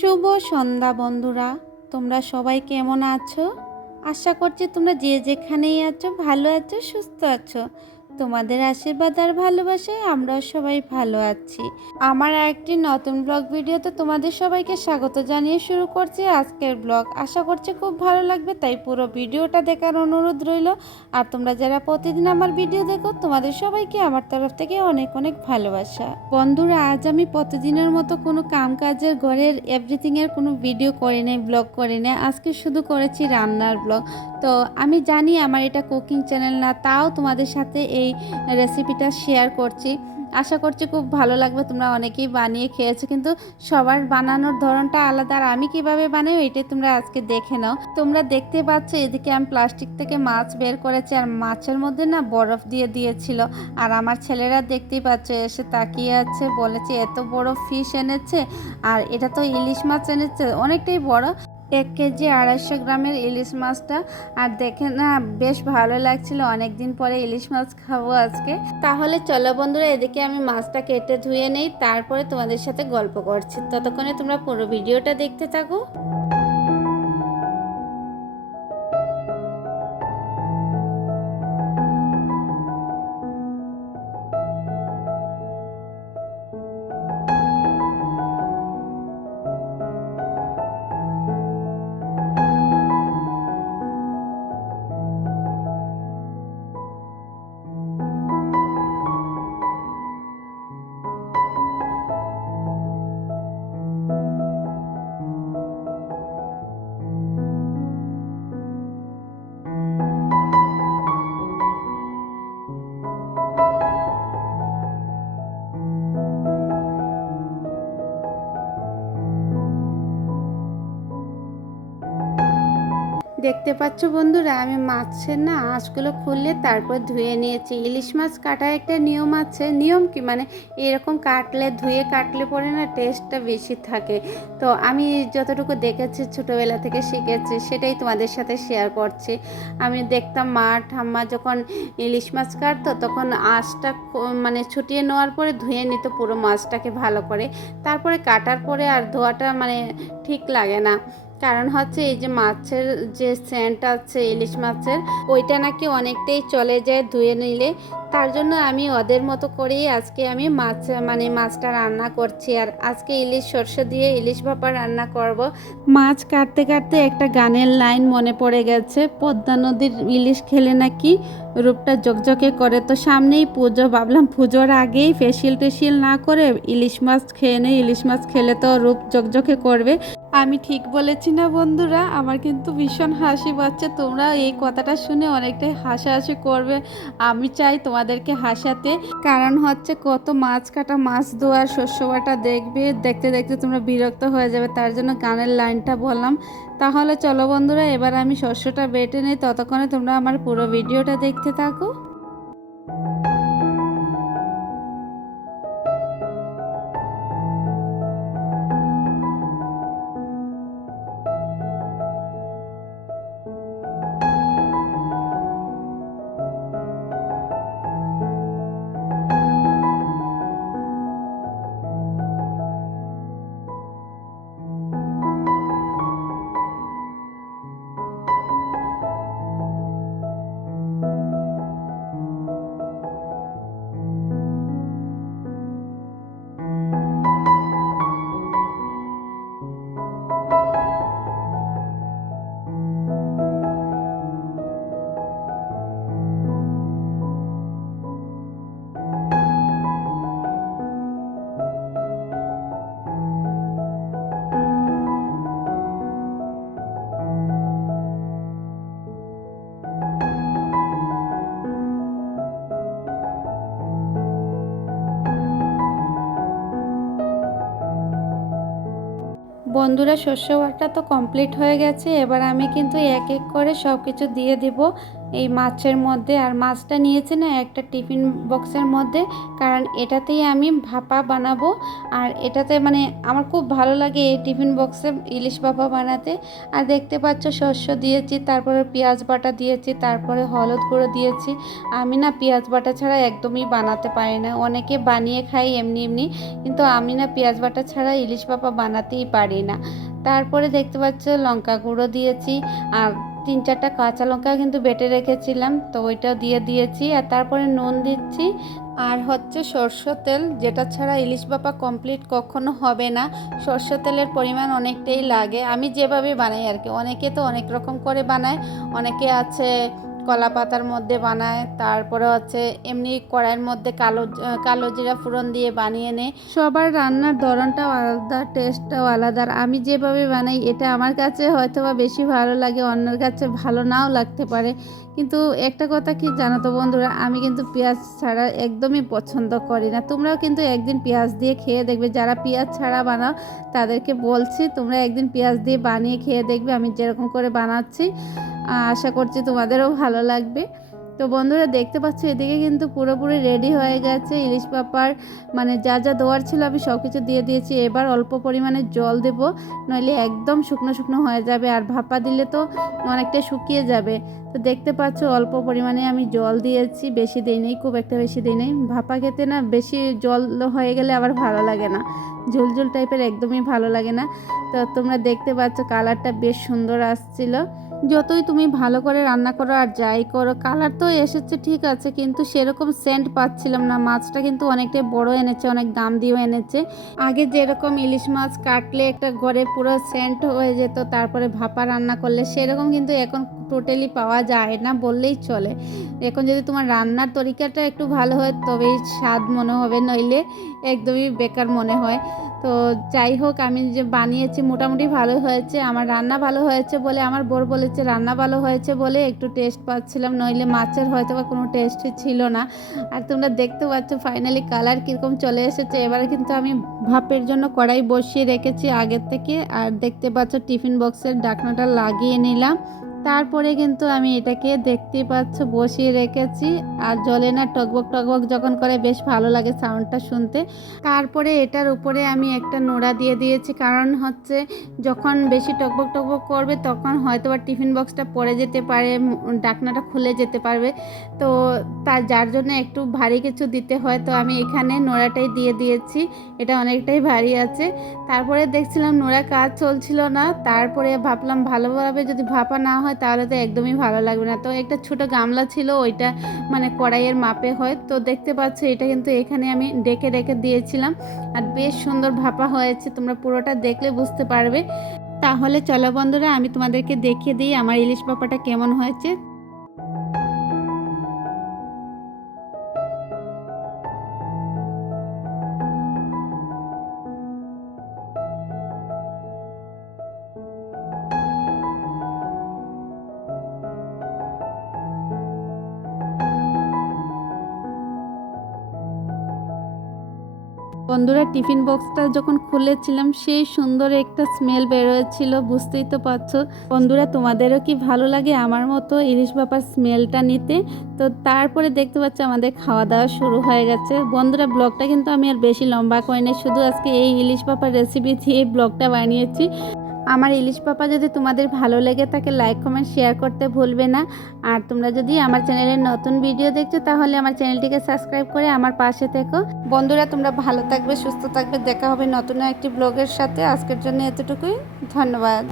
শুভ সন্ধ্যা বন্ধুরা। তোমরা সবাই কেমন আছো? আশা করছি তোমরা যে যেখানেই আছো, ভালো আছো, সুস্থ আছো। তোমাদের আশীর্বাদ আর ভালোবাসায় আমরাও সবাই ভালো আছি। আমার একটি নতুন ব্লগ ভিডিওতে তোমাদের সবাইকে স্বাগত জানিয়ে শুরু করছি আজকের ব্লগ। আশা করছি খুব ভালো লাগবে, তাই পুরো ভিডিওটা দেখার অনুরোধ রইল। আর তোমরা যারা প্রতিদিন আমার ভিডিও দেখো, তোমাদের সবাইকে আমার তরফ থেকে অনেক অনেক ভালোবাসা। বন্ধুরা, আজ আমি প্রতিদিনের মতো কোনো কাম কাজের ঘরের এভরিথিংয়ের কোনো ভিডিও করে নেই, ব্লগ করে নেই। আজকে শুধু করেছি রান্নার ব্লগ। তো আমি জানি আমার এটা কুকিং চ্যানেল না, তাও তোমাদের সাথে এই রেসিপিটা শেয়ার করছি। আশা করছি খুব ভালো লাগবে, তোমরা অনেকেই বানিয়ে খেয়েছো, কিন্তু সবার বানানোর ধরনটা আলাদা, আর আমি কীভাবে বানাই এটাই তোমরা আজকে দেখে নাও। তোমরা দেখতে পাচ্ছ, এদিকে আমি প্লাস্টিক থেকে মাছ বের করেছি, আর মাছের মধ্যে না বরফ দিয়ে দিয়েছিল। আর আমার ছেলেরা দেখতেই পাচ্ছ, এসে তাকিয়ে আছে, বলেছে, এত বড় ফিশ এনেছে, আর এটা তো ইলিশ মাছ এনেছে। অনেকটাই বড়। এক কেজি আড়াইশো গ্রামের ইলিশ মাছটা। আর দেখে না, বেশ ভালো লাগছিল। অনেক দিন পরে ইলিশ মাছ খাব আজকে। তাহলে চলো বন্ধুরা, এদিকে আমি মাছটা কেটে ধুয়ে নেই। তারপরে তোমাদের সাথে গল্প করছি। ততক্ষণে তোমরা পুরো ভিডিওটা দেখতে থাকো। দেখতে পাচ্ছ বন্ধুরা, আমি মাছের না আঁশগুলো খুললে তারপর ধুয়ে নিয়েছি। ইলিশ মাছ কাটার একটা নিয়ম আছে। নিয়ম কি? মানে এরকম কাটলে, ধুয়ে কাটলে পরে না টেস্টটা বেশি থাকে। তো আমি যতটুকু দেখেছি, ছোটোবেলা থেকে শিখেছি, সেটাই তোমাদের সাথে শেয়ার করছি। আমি দেখতাম মা ঠাম্মা যখন ইলিশ মাছ কাটতো, তখন আঁশটা মানে ছুটিয়ে নেওয়ার পরে ধুয়ে নিত পুরো মাছটাকে ভালো করে। তারপরে কাটার পরে আর ধোয়াটা মানে ঠিক লাগে না। কারণ হচ্ছে এই যে মাছের যে সেন্ট আছে, ইলিশ মাছের, ওইটা নাকি অনেকটাই চলে যায় ধুয়ে নিলে। তার জন্য আমি ওদের মতো করেই আজকে আমি মাছ মানে মাছটা রান্না করছি। আর আজকে ইলিশ সর্ষে দিয়ে ইলিশ ভাপা রান্না করব। মাছ কাটতে কাটতে একটা গানের লাইন মনে পড়ে গেছে, পদ্মা নদীর ইলিশ খেলে নাকি রূপটা জকজকে করে, তো সামনেই পুজো। ভাবলাম পুজোর আগেই ফেসিয়াল টেসিয়াল না করে ইলিশ মাছ খেয়ে নেই। ইলিশ মাছ খেলে তো রূপ জকজকে করবে। আমি ঠিক বলেছি না বন্ধুরা? আমার কিন্তু ভীষণ হাসি পাচ্ছে। তোমরা এই কথাটা শুনে অনেকটাই হাসাহাসি করবে। আমি চাই তোমাদেরকে হাসাতে। কারণ হচ্ছে কত মাছ কাটা, মাছ ধোয়ার শস্য বাটা দেখবে। দেখতে দেখতে তোমরা বিরক্ত হয়ে যাবে। তার জন্য গানের লাইনটা বললাম। তাহলে চলো বন্ধুরা, এবার আমি শস্যটা বেটে নিই। ততক্ষণে তোমরা আমার পুরো ভিডিওটা দেখতে থাকো বন্ধুরা শস্য বাটা তো কমপ্লিট হয়ে গেছে, এবার আমি কিন্তু এক এক করে সব কিছু দিয়ে দিব। এই মাছের মধ্যে আর মাছটা নিয়েছে না একটা টিফিন বক্সের মধ্যে, কারণ এটাতেই আমি ভাপা বানাবো। আর এটাতে মানে আমার খুব ভালো লাগে এই টিফিন বক্সে ইলিশ ভাপা বানাতে। আর দেখতে পাচ্ছ শস্য দিয়েছি, তারপরে পেঁয়াজ বাটা দিয়েছি, তারপরে হলুদ গুঁড়ো দিয়েছি। আমি না পেঁয়াজ বাটা ছাড়া একদমই বানাতে পারি না। অনেকে বানিয়ে খাই এমনি এমনি, কিন্তু আমি না পেঁয়াজ বাটা ছাড়া ইলিশ ভাপা বানাতেই পারি না। তারপরে দেখতে পাচ্ছ লঙ্কা গুঁড়ো দিয়েছি, আর তিন চারটা কাঁচা লঙ্কা কিন্তু বেটে রেখেছিলাম, তো ওইটাও দিয়ে দিয়েছি আর তারপরে নুন দিচ্ছি। আর হচ্ছে সর্ষের তেল, যেটা ছাড়া ইলিশ বাপা কমপ্লিট কখনো হবে না। সর্ষে তেলের পরিমাণ অনেকটাই লাগে। আমি যেভাবে বানাই আর কি, অনেকে তো অনেক রকম করে বানায়, অনেকে আছে কলা পাতার মধ্যে বানায়, তারপরে হচ্ছে এমনি কড়াইয়ের মধ্যে কালো কালো জিরা ফোড়ন দিয়ে বানিয়ে নেয়। সবার রান্নার ধরনটাও আলাদা, টেস্টটাও আলাদা। আমি যেভাবে বানাই, এটা আমার কাছে হয়তো বা বেশি ভালো লাগে, অন্যের কাছে ভালো নাও লাগতে পারে। কিন্তু একটা কথা কি জানো তো বন্ধুরা, আমি কিন্তু পেঁয়াজ ছাড়া একদমই পছন্দ করি না। তোমরাও কিন্তু একদিন পেঁয়াজ দিয়ে খেয়ে দেখবে, যারা পেঁয়াজ ছাড়া বানাও, তাদেরকে বলছি, তোমরা একদিন পেঁয়াজ দিয়ে বানিয়ে খেয়ে দেখবে, আমি যেরকম করে বানাচ্ছি আশা করছি তোমাদেরও ভালো লাগবে। তো বন্ধুরা দেখতে পাচ্ছ, এদিকে কিন্তু পুরোপুরি রেডি হয়ে গেছে ইলিশ পাপার। মানে যা যা দেওয়ার ছিল আমি সব কিছু দিয়ে দিয়েছি। এবার অল্প পরিমাণে জল দেব, নইলে একদম শুকনো শুকনো হয়ে যাবে। আর ভাপা দিলে তো অনেকটা শুকিয়ে যাবে। তো দেখতে পাচ্ছ, অল্প পরিমাণে আমি জল দিয়েছি। বেশি দিই নেই, খুব একটা বেশি দিই নেই। ভাপা খেতে না বেশি জল হয়ে গেলে আবার ভালো লাগে না। ঝুলঝুল টাইপের একদমই ভালো লাগে না। তো তোমরা দেখতে পাচ্ছ কালারটা বেশ সুন্দর আসছিল। যতই তুমি ভালো করে রান্না করো আর যাই করো কালার তো এসেছে ঠিক আছে, কিন্তু সেরকম সেন্ট পাচ্ছিলাম না। মাছটা কিন্তু অনেকটাই বড় এনেছে, অনেক দাম দিয়েও এনেছে। আগে যেরকম ইলিশ মাছ কাটলে একটা ঘরে পুরো সেন্ট হয়ে যেত, তারপরে ভাপা রান্না করলে সেরকম কিন্তু এখন টোটালি পাওয়া যায় না বললেই চলে। এখন যদি তোমার রান্নার তরিকাটা একটু ভালো হয়, তবেই স্বাদ মনে হবে, নইলে একদমই বেকার মনে হয়। তো যাই হোক, আমি যে বানিয়েছি মোটামুটি ভালো হয়েছে, আমার রান্না ভালো হয়েছে বলে, আমার বোর বলেছে রান্না ভালো হয়েছে বলে একটু টেস্ট পাচ্ছিলাম, নইলে মাছের হয়তো বা কোনো টেস্টই ছিল না। আর তোমরা দেখতে পাচ্ছ ফাইনালি কালার কীরকম চলে এসেছে। এবারে কিন্তু আমি ভাপের জন্য কড়াই বসিয়ে রেখেছি আগের থেকে। আর দেখতে পাচ্ছ টিফিন বক্সের ডাকনাটা লাগিয়ে নিলাম। তারপরে কিন্তু আমি এটাকে দেখতে পাচ্ছ, বসিয়ে রেখেছি। আর জলে না টকবক টকবক যখন করে, বেশ ভালো লাগে সাউন্ডটা শুনতে। তারপরে এটার উপরে আমি একটা নোড়া দিয়ে দিয়েছি। কারণ হচ্ছে, যখন বেশি টকবক টকবক করবে, তখন হয়তো বা টিফিন বক্সটা পড়ে যেতে পারে ডাকনাটা খুলে যেতে পারবে। তো তার, যার জন্য একটু ভারী কিছু দিতে হয়, তো আমি এখানে নোড়াটাই দিয়ে দিয়েছি। এটা অনেকটাই ভারী আছে। তারপরে দেখছিলাম নোড়া কাজ চলছিল না। তারপরে ভাবলাম, ভালোভাবে যদি ভাপা না হয় তাহলে তো একদমই ভালো লাগবে না। তো একটা ছোট গামলা ছিল, ওইটা মানে কড়াইয়ের মাপে হয়। তো দেখতে পাচ্ছ, এটা কিন্তু এখানে আমি ডেকে ডেকে দিয়েছিলাম। আর বেশ সুন্দর ভাপা হয়েছে, তোমরা পুরোটা দেখলে বুঝতে পারবে। তাহলে চলো বন্ধুরা, আমি তোমাদেরকে দেখিয়ে দিই আমার ইলিশ পাপাটা কেমন হয়েছে। বন্ধুরা টিফিন বক্সটা যখন খুলেছিলাম, সেই সুন্দর একটা স্মেল বেরোয়েছিল, বুঝতেই তো পারছ। বন্ধুরা, তোমাদেরও কি ভালো লাগে আমার মতো ইলিশ বাপার স্মেলটা নিতে? তো তারপরে দেখতে পাচ্ছ আমাদের খাওয়া দাওয়া শুরু হয়ে গেছে। বন্ধুরা, ব্লগটা কিন্তু আমি আর বেশি লম্বা করিনি, শুধু আজকে এই ইলিশ বাপার রেসিপি দিয়ে ব্লগটা বানিয়েছি। আমার ইলিশ পাপা যদি তোমাদের ভালো লেগে থাকে লাইক কমেন্ট শেয়ার করতে ভুলবে না। আর তোমরা যদি আমার চ্যানেলের নতুন ভিডিও দেখছ, তাহলে আমার চ্যানেলটিকে সাবস্ক্রাইব করে আমার পাশে থেকো। বন্ধুরা, তোমরা ভালো থাকবে, সুস্থ থাকবে। দেখা হবে নতুন একটি ব্লগের সাথে। আজকের জন্য এতটুকুই। ধন্যবাদ।